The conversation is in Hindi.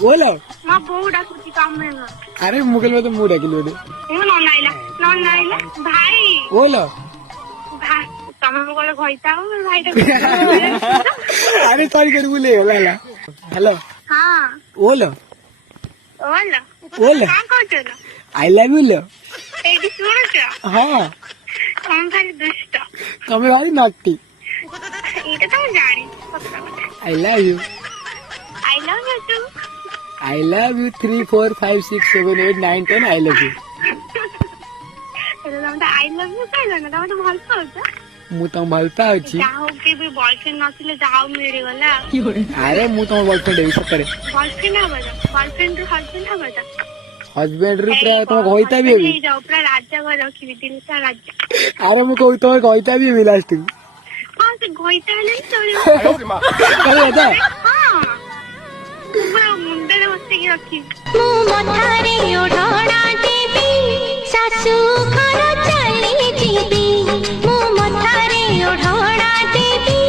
बोलो मां बहू डाकुची काम में ना अरे मुगल में तो मुंह डाकिल बोले वो नॉन आइला भाई बोलो भाई तमे कोले खइता हो भाई अरे सॉरी कर बोले ला हेलो हां बोलो ओला बोलो का कहतो आई लव यू लो एडी सुनछ हाँ कौन खाली दुष्ट तुम्हें भारी नाटी ये तो जानी I love you I love you too I love you 3 4 5 6 7 8 9 10 I love you तमे आई लव यू कहलो ना तमे तो भल पाउछ मु तुम भलता अछि जाओ के भी बॉयफ्रेंड नथिले जाओ मिली गला अरे मु तुम बॉयफ्रेंड है सतरे बॉयफ्रेंड ना बजा बॉयफ्रेंड रो हस्बैंड ना बजा हस्बैंड रे पूरा तुम कहता भी नहीं जाओ पूरा राज्य घर रखी दिल का राज्य अरे मु कहू तुम कहता भी लास्ट हां से गोइता ले चली अरे दादा हां पूरा मुंडे में बस के रखी मु मथारे ओढणा देबी सासु घर चली जीबी मु मथारे ओढणा देबी